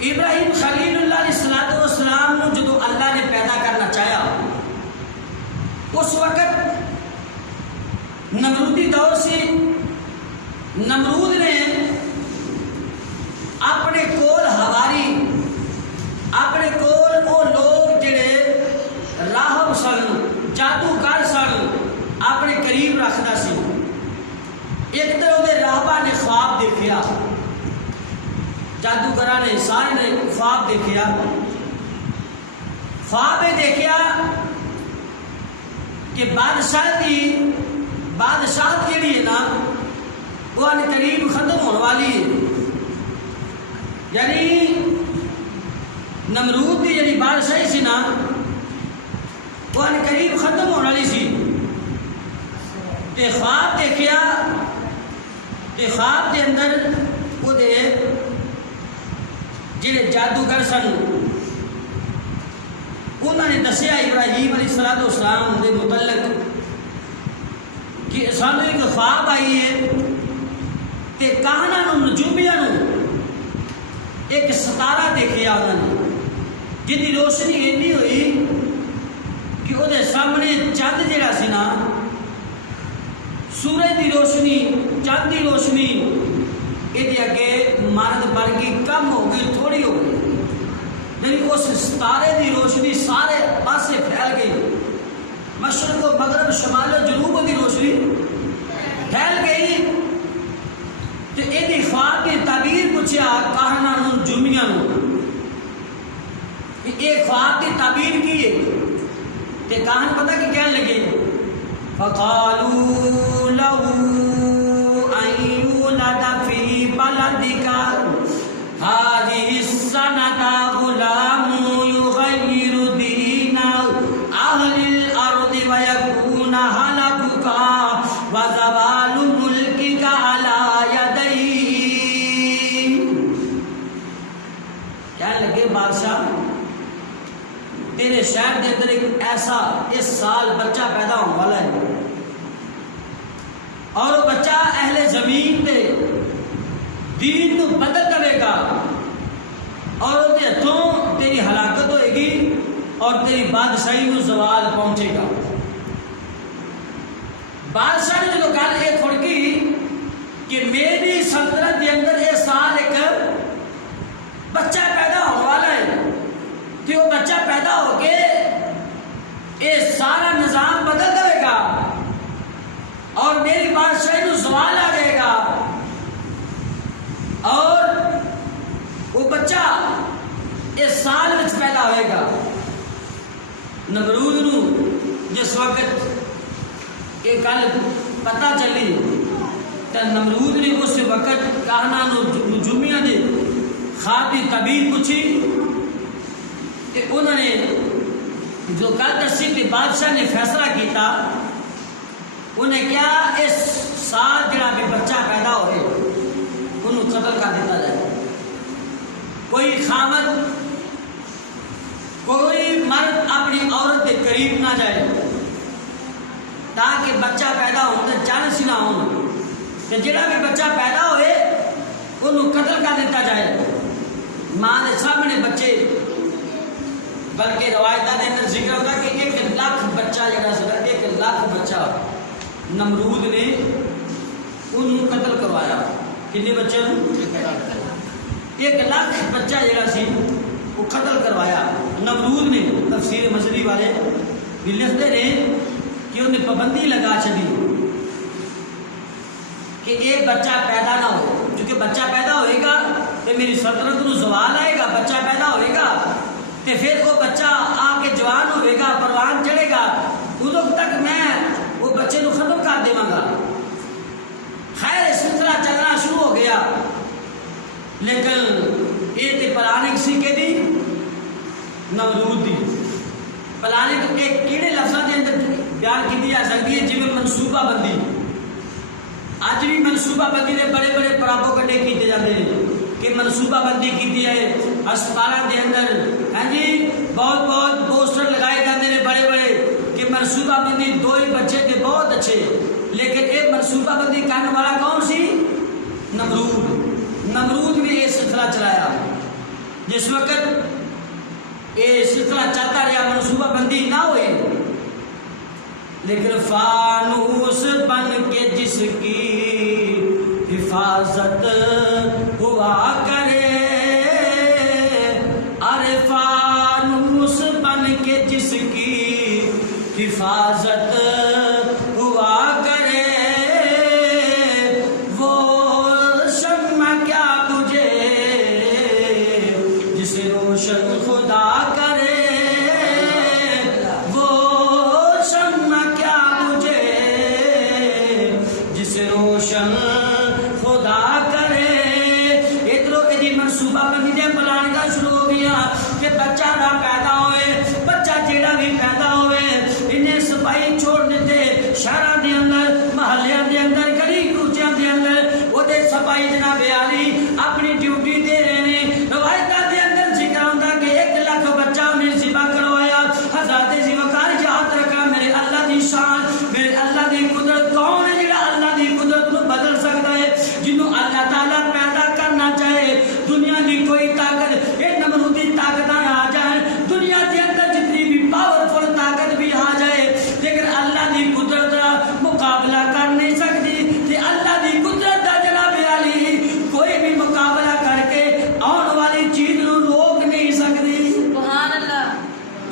ابراہیم خلیل اللہ علیہ السلام کو جدو اللہ نے پیدا کرنا چاہیا اس وقت نمرودی دور سے نمرود نے اپنے کول ہواری اپنے کول وہ لوگ جڑے راہب سن جادوگر سن اپنے قریب رکھتا سی۔ ایک دن وہ راہبہ نے خواب دیکھیا، جادوگراں نے سارے نے خواب دیکھیا، خواب میں دیکھیا کہ بادشاہت جیڑی ہے نا وہ ان قریب ختم ہونے والی ہے، یعنی نمرود کی جڑی بادشاہی سی نا وہ ان قریب ختم ہونے والی سی۔ تے خواب دیکھیا تے خواب دے اندر وہ دے جڑے جادوگر سن انہوں نے دسیا ابراہیم علیہ السلام دے متعلق کہ سانو ایک خواب آئی ہے تے کہنا نو نجومیاں نو ایک ستارہ دیکھیا انہوں نے جن کی روشنی اینی ہوئی کہ وہ دے سامنے چند جڑا سی نا سورج دی روشنی چند دی روشنی یہ اگے مرد بن گئی، کم ہو گئی، تھوڑی ہو گئی، یعنی اس ستارے دی روشنی سارے پاسے پھیل گئی، مشرق و مغرب شمال و جنوب دی روشنی پھیل گئی۔ تو یہ خواب کی تعبیر پوچھا کہنا نو جمیاں نو کہ یہ خواب کی تعبیر کی ہے تے کہن پتہ کہ کہنے لگے فقالوا له أن يولد في بلدك هذه السنة غلام يغير دين أهل الأرض ويكون هلكك وزوال ملكك على يديه۔ کہنے لگے بادشاہ تیرے شہر کے اندر ایک ایسا اس سال بچہ پیدا ہونے والا ہے اور وہ بچہ اہل زمین دے دین کو بدل دے گا اور وہ ہاتھوں تیری ہلاکت ہوئے گی اور تیری بادشاہی کو زوال پہنچے گا۔ بادشاہ نے جو گل یہ کھڑکی کہ میری سلطنت کے اندر یہ سال ایک بچہ پیدا ہونے والا ہے کہ وہ بچہ پیدا ہو کے یہ سارا نظام بدل دے گا اور میری بادشاہی کو زوال آ جائے گا، اور وہ بچہ اس سال میں پیدا ہوئے گا۔ نمرود نو جس وقت یہ گل پتہ چلی تو نمرود نے اس وقت کہنا نجومیاں نے خواب کی تعبیر پوچھی کہ انہوں نے جو گل دسی کہ بادشاہ نے فیصلہ کیتا، انہیں کیا اس سال جڑا بھی بچہ پیدا ہوئے انہوں قتل کر دیتا جائے، کوئی خامد کوئی مرد اپنی عورت کے قریب نہ جائے تاکہ بچہ پیدا ہو تو جانسی نہ ہو، کہ جڑا بھی بچہ پیدا ہوئے انہوں قتل کر دیتا جائے۔ ماں کے سامنے بچے، بلکہ روایتہ کے اندر ذکر ہوتا کہ 1 لاکھ بچہ جڑا سا 1 لاکھ بچہ نمرود نے انہوں قتل کروایا۔ کتنے بچے؟ 1 لاکھ بچہ جڑا سی وہ قتل کروایا نمرود نے۔ تفسیر مصری والے بھی لکھتے ہیں کہ انہیں پابندی لگا چلی کہ ایک بچہ پیدا نہ ہو، چونکہ بچہ پیدا ہوئے گا تو میری سلطنت کو زوال آئے گا، بچہ پیدا ہوئے گا تو پھر وہ بچہ آ کے جوان ہوئے گا، پروان چڑھے گا، ادو تک میں وہ بچے کو ختم کر دے گا۔ خیر سلسلہ چلنا شروع ہو گیا، لیکن یہ تو پلاننگ سی کہ دی نمرود دی پلاننگ ایک کیڑے لفظوں کے اندر بیان کی جا سکتی ہے، جی منصوبہ بندی۔ اج بھی منصوبہ بندی نے بڑے بڑے پراپوگنڈے کیتے جاتے ہیں کہ منصوبہ بندی کی ہے، ہسپتالوں کے اندر ہاں جی بہت پوسٹر لگائے جاتے ہیں بڑے بڑے کہ منصوبہ بندی 2 ہی بچے تھے بہت اچھے، لیکن یہ منصوبہ بندی کرنے والا کون سی؟ نمرود نے یہ سلسلہ چلایا جس وقت یہ سلسلہ چلتا رہا منصوبہ بندی نہ ہوئی، لیکن فانوس بن کے جس کی حفاظت ہوا کرے، ارے فانوس بن کے جس کی حفاظت ہوا کرے، وہ شمع کیا بجھے جسے روشن خدا کرے، وہ شمع کیا بجھے جسے روشن خدا کرے۔ ادھروں یہ منصوبہ بندی دے پلان کا شروع ہو گیا کہ بچہ نہ پیدا ہوئے، بچہ جیڑا بھی پیدا ہوئے انہیں سپاہی چھوڑ دیتے، شہراں دے اندر، محلیاں دے اندر، گلی کوچیاں دے اندر وہ دے سپاہی جناب عالی اپنی ڈیوٹی دے رہے ہیں۔ روایتاں دے اندر ذکر ہوندا کہ 1 لاکھ بچہ انہیں ذبح کروایا۔ حضرت ذوالفقار یاد رکھا میرے اللہ دی شان، میرے اللہ دی قدرت، کون ہے جڑا اللہ دی قدرت کو بدل سکتا ہے؟ جنوں اللہ تعالیٰ پیدا کرنا چاہے دنیا دی کوئی طاقت، یہ نمرودی طاقتاں آ جائیں، دنیا کے اندر جتنی بھی پاورفل طاقت بھی آ جائے، لیکن اللہ دی قدرت کا مقابلہ کر نہیں سکتی۔ کہ اللہ دی قدرت کا جناب علی کوئی بھی مقابلہ کر کے آن والی چیز نو روک نہیں سکتی۔ سبحان اللہ۔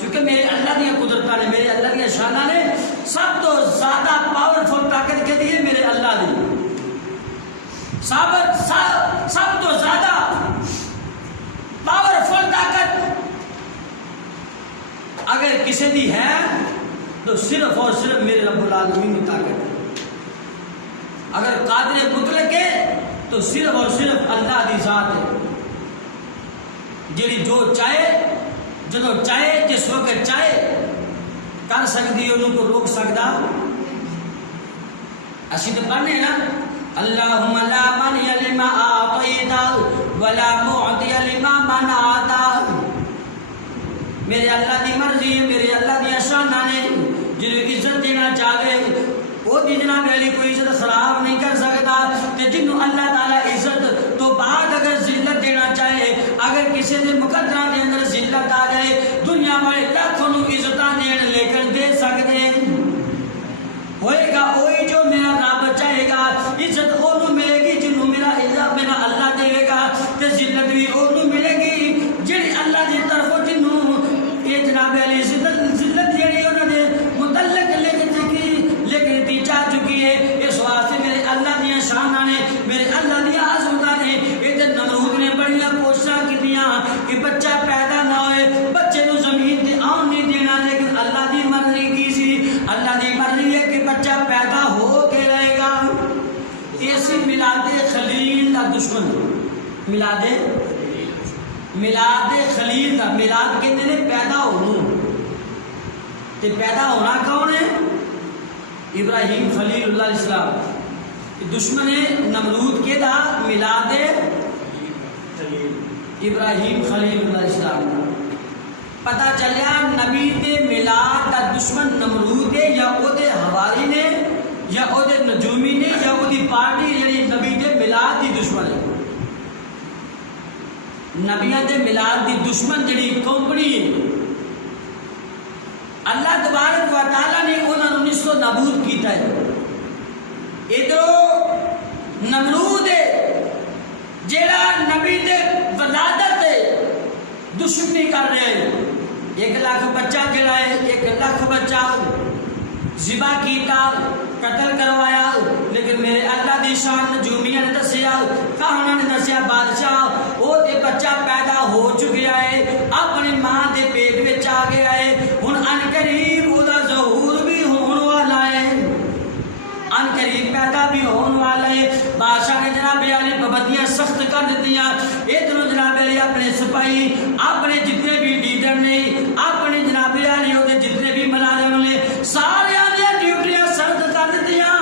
چونکہ میرے اللہ دی قدرت نے، میرے اللہ دی شانہ نے سب تو زیادہ پاورفل طاقت کے دیے میرے اللہ دی، سب تو زیادہ پاورفل طاقت اگر کسی دی ہے تو صرف اور صرف میرے رب العالمین کی طاقت ہے۔ اگر قادر مطلق ہے تو صرف اور صرف اللہ دی ذات ہے، جیڑی جو چاہے جدو چاہے جس وقت چاہے کر سکتی انہوں کو روک سکتا۔ اسی تو پڑھنے نا اللہم لا منع لما آعطیت ولا معطی لما منعت۔ میرے اللہ دی مرضی ہے، میرے اللہ دی شانہ نے جنہوں عزت دینا چاہے وہ دی جناب علی کوئی عزت خراب نہیں کر سکتا، کہ جنہوں اللہ تعالیٰ عزت تو بعد اگر ذلت دینا چاہے، اگر کسی نے مقدرہ دے اندر ذلت آ جائے، دنیا والے لاکھوں عزتاں دین لیکن دے سکتے ہیں، ہوئے گا وہی جو میرا رب چاہے گا، عزت انہوں ملے گی جنہوں میرا اللہ دے گا، تے ذلت بھی انہوں ملے گی جڑی اللہ دی طرفوں جنہوں یہ جناب علی ذلت جڑی انہوں نے متعلق لیکن دی جا چکی ہے۔ اس واسطے میرے اللہ دیا شانہ نے، میرے اللہ دیا عظمتہ نے، یہ نمرود نے بڑیاں کوششاں کیتیاں کہ بچہ پیدا نہ ہوئے، بچے کو زمین تے آن نہیں دینا، لیکن اللہ دی مرضی کی سی، اللہ دی مرضی ہے کہ بچہ پیدا ہو کے رہے گا۔ ایسی میلاد خلیل کا دشمن، میلاد خلیل کا میلاد کہتے ہیں پیدا ہونا، تے پیدا ہونا کون ہے؟ ابراہیم خلیل اللہ علیہ السلام، دشمن نمرود کے دا میلاد ابراہیم خلیل اللہ علیہ السلام کا۔ پتہ چلیا نبی دے میلاد دا دشمن نمرود ہے، یا او دے حواری نے، یا او دے نجومی نے، یا او دی پارٹی یعنی نبی دے میلاد دی دشمن ہے۔ نبیاں دے میلاد دی دشمن جڑی کمپنی ہے، اللہ تبارک و تعالیٰ نے انہوں نے اس کو نابود کیتا ہے۔ ادھروں نمرود ہے جیڑا نبی دے ولادت ہے دشمنی کر رہے ہیں، 1 لاکھ بچہ جلائے، 1 لاکھ بچہ ذبح کیتا، قتل کروایا، لیکن میرے اللہ دی شان نجومیہ نے دسیا، کہانا نے دسیا بادشاہ وہ تے بچہ پیدا ہو چکیا ہے، اپنی ماں دے پیٹ وچ آ گیا ہے، ہن ان قریب وہ دا ظہور بھی ہون والا ہے، ان قریب پیدا بھی ہون والا ہے۔ بادشاہ نے جناب علی پابندیاں سخت کر دیتیاں، ادھروں جناب علی اپنے سپاہی، اپنے جتنے بھی لیڈر نے، اپنے جناب علی وہ جتنے بھی ملازم نے، سارے ڈیوٹیاں سخت کر دیتیاں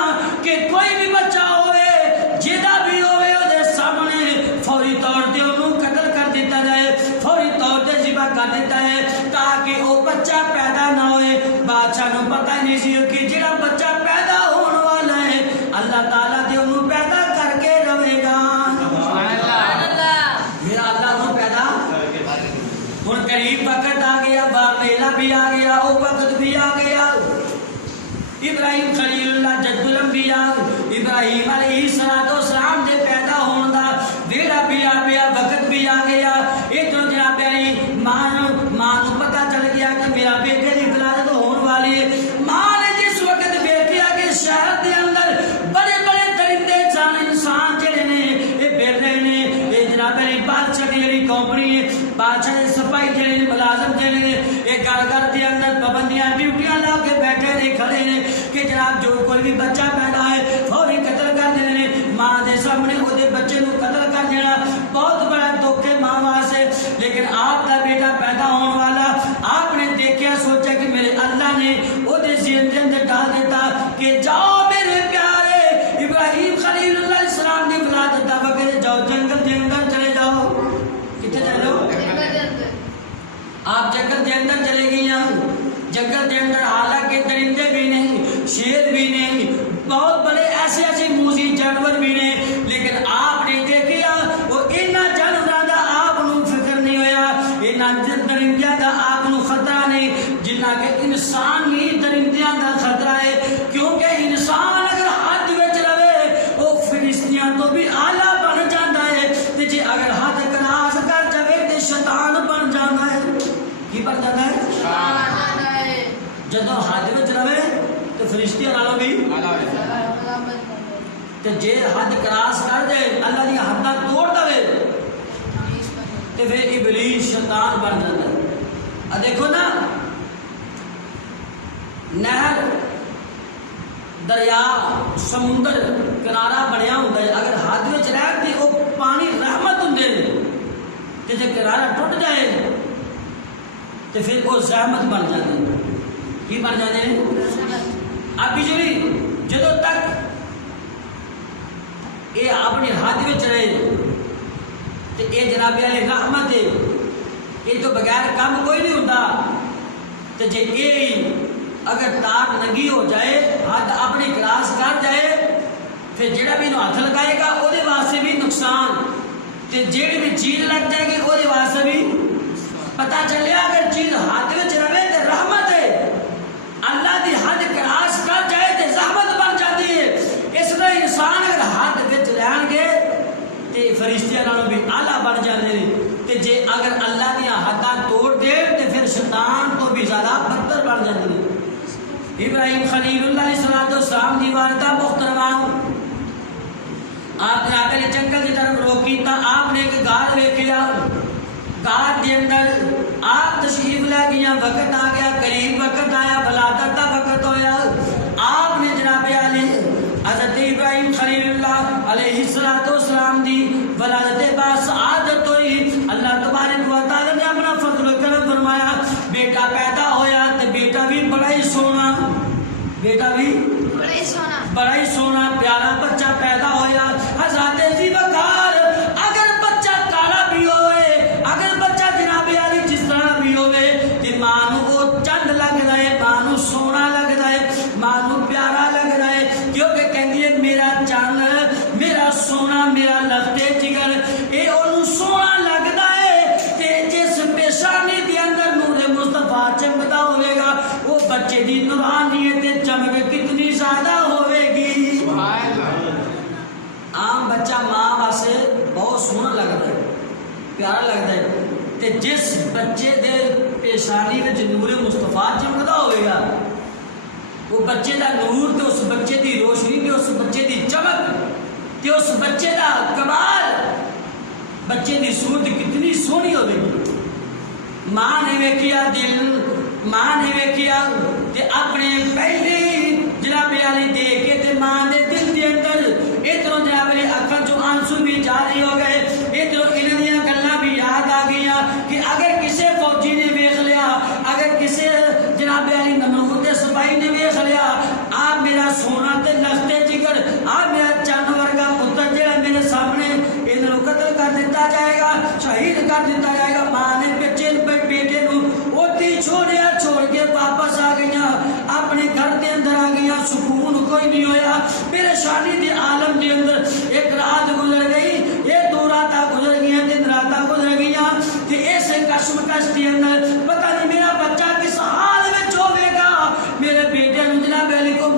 کہ کوئی بھی بچہ ہوئے جیدہ بھی ہوئے وہ سامنے فوری طور پہ انہوں قتل کر دیتا جائے، فوری طور پہ ذبح کر دیتا ہے، تاکہ وہ بچہ پیدا نہ ہوئے۔ بادشاہ نے پتہ نہیں سی کہ جڑا بچہ پیدا ہونے والا ہے اللہ تعالیٰ دے انہوں پیدا کر کے رہے گا، میرا اللہ انہوں پیدا ابراہیم خلیل اللہ جد الانبیاء ابراہیم علیہ السلام دے پیدا ہون دا ویڑا بھی آ گیا وقت بھی آ گیا ادھر جناب علی ماں نو پتہ چل گیا کہ میرا بیٹے دی ولادت ہون والی ہے ماں نے جس وقت دیکھا کہ شہر دے اندر بڑے بڑے درندے جان انسان جڑے نے اے پھر رہے نے اے جناب علی بادشاہ دی جڑی کمپنی ہے بادشاہ دے سپاہی جڑے ملازم جڑے نے اے گھر دے اندر پابندیاں ڈیوٹیاں لا کے بیٹھے نے کھڑے نے کہ جناب جو کوئی بھی بچہ پیدا ہے فوری قتل کر دینے نے ماں دے سامنے او دے بچے نو قتل کر دینا بہت بڑا دکھ ہے ماں واسطے لیکن آپ کا بیٹا پیدا ہونے والا آپ نے دیکھا سوچا کہ میرے اللہ نے او دے ذہن دے اندر ڈال دیتا کہ جاؤ میرے پیارے ابراہیم خلیل اللہ علیہ السلام دی ولادت دا وقت جاؤ جنگل دے اندر چلے جاؤ کتے چلے جاؤ آپ جنگل دے اندر چلے گئی جنگل دے اندر حالانکہ درندے بھی نہیں شیر بھی نہیں بہت بڑے ایسے ایسے موذی جانور بھی نہیں لیکن آپ نے دیکھا وہ اینا جانوراں دا آپ نو فکر نہیں ہویا اینا درندیاں دا آپ نو خطرہ نہیں جنہ کہ انسان ہی درندیاں دا خطرہ ہے کیونکہ انسان اگر حد وچ رہے وہ فرشتیاں تو بھی اعلیٰ بن جاتا ہے تے جے اگر حد کراس کر جائے تے شیطان بن جاتا ہے کی بن جاتا ہے جدو حد وچ رہے تو فرشتیاں نالوں بھی تے جے حد کراس کر جائے اللہ دی حداں توڑ دے تے پھر ابلیس شیطان بن جاتا ہے دیکھو نا نہر دریا سمندر کنارہ بنیا ہوندا ہے اگر حد وچ رہ تے او پانی رحمت ہوندے تے جے کنارہ ٹوٹ جائے تے پھر وہ زحمت بن جاتے ہیں کی بن جاتے ہیں اب بجلی جدو تک یہ اپنی حد میں رہے تو یہ جناب علی رحمت ہے یہ تو بغیر کام کوئی نہیں ہوتا تو جے یہ اگر تار نگی ہو جائے حد اپنی کراس کر جائے پھر جڑا بھی ہاتھ لگائے گا وہ واسطے بھی نقصان تے جیڑی بھی چیز لگ جائے گی وہ واسطے بھی پتہ چلیا اگر چیز ہاتھ میں رہے تو رحمت ہے اللہ دی حد کراس کر جائے تو زحمت بن جاتی ہے اس لیے انسان اگر حد وچ رہن گے تے فرشتیاں نالوں بھی اعلیٰ بن جاتے ہیں تے جے اگر اللہ دی حداں توڑ دے تے پھر شیطان تو بھی زیادہ بدتر بن جاتے ہیں ابراہیم خلیل اللہ علیہ السلام دی والدہ محترمہ آپ نے آکر جنگل کی طرف روکی تا آپ نے ایک گار ویکھیا گار دے اندر آپ تشریف لے گیا وقت آ گیا قریب وقت آیا ولادت کا وقت ہویا آپ نے جناب علی حضرت ابراہیم خلیل اللہ علیہ السلام دی ولادت با سعادت ہوئی اللہ تبارک و تعالی نے اپنا فضل و کرم فرمایا بیٹا پیدا ہویا تے بیٹا بھی بڑا ہی سونا بڑا ہی سونا پیارا بچہ پیدا ہویا حضرت ذی وقار اگر بچہ کالا بھی ہوئے اگر بچہ جناب علی جس طرح بھی ہوئے کہ ماں وہ چند لگ رہا ہے ماں سونا لگ رہا ہے ماں پیارا لگ رہا ہے کیونکہ کہندی ہے میرا چند میرا سونا میرا لگتے جگر اے انہوں سونا لگتا ہے کہ جس پیشانی دی اندر نور مصطفیٰ چمکتا ہوئے گا وہ بچے دی نورانیت چمک کتنی زیادہ ہوئے گی عام بچہ ماں واسے بہت سونا لگتا ہے پیارا لگتا ہے تے جس بچے دے پیشانی وچ نور مصطفیٰ چمکدا ہوئے گا وہ بچے دا نور تے اس بچے دی روشنی تے اس بچے دی چمک تے اس بچے دا کمال بچے دی صورت کتنی سونی ہوئے گی ماں نے ویکھیا دل ماں نے ویکھیا تے اپنے پہلے جناب علی دے کے تے ماں دے دل دے اندر ادھروں جناب علی اکھاں چوں آنسو بھی جاری ہو گئے ادھروں انہاں دیاں گلاں بھی یاد آ گئیاں کہ اگر کسے فوجی نے ویکھ لیا اگر کسے جناب علی نمرود دے سپاہی نے ویکھ لیا آپ میرا سونا تے لختے جگر آپ میرا چند ورگا پتر جڑا میرے سامنے انہاں قتل کر دیتا جائے گا شہید کر دیتا جائے گا ماں نے بیٹے نو اوتی چھوڑیا چھوڑ کے واپس آ گئیاں اپنے گھر دے اندر آ گئیاں سکون کوئی نہیں ہویا پریشانی دے عالم دے اندر ایک رات گزر گئی یہ دو راتاں گزر گئیاں تین راتاں گزر گئیاں کہ اس کشمکش دے اندر پتہ نہیں میرا بچہ کس حال وچ ہوے گا میرے بیٹے نو جناب علی کو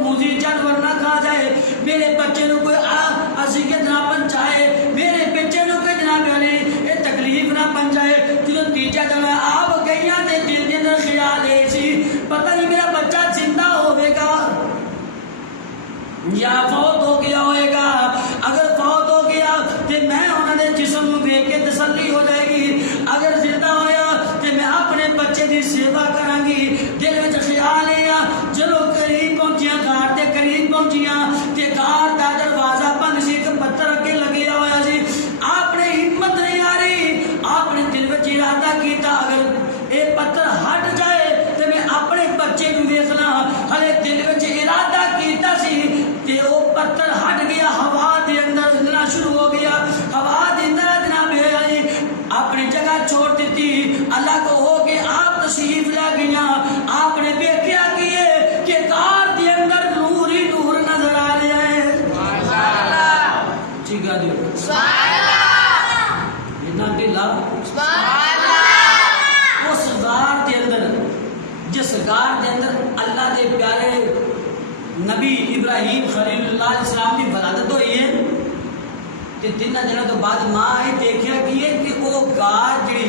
3 ਦਿਨਾਂ ਤੋਂ ਬਾਅਦ ਮਾਂ ਇਹ ਦੇਖਿਆ ਕਿ ਉਹ ਗਾਰ ਜਿਹੜੀ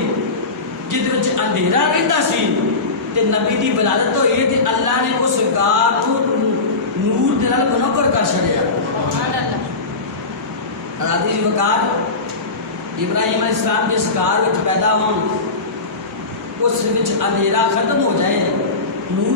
ਜਿਹਦੇ ਵਿੱਚ ਅੰਧੇਰਾ ਰਹਿੰਦਾ ਸੀ ਤੇ ਨਬੀ ਦੀ ਵਿਲਾਦਤ ਹੋਈ ਤੇ ਅੱਲਾ ਨੇ ਉਸ ਗਾਰ ਨੂੰ ਨੂਰ ਦੇ ਨਾਲ ਮੁਨੱਵਰ ਕਰ ਛੱਡਿਆ। ਰਾਜੀ ਵਕਾਰ ਇਬਰਾਹੀਮ ਅਲੈਹਿਸਲਾਮ ਜਿਸ ਗਾਰ ਵਿੱਚ ਪੈਦਾ ਹੋਣ ਉਸ ਵਿੱਚ ਅੰਧੇਰਾ ਖਤਮ ਹੋ ਜਾਏ, ਨੂਰ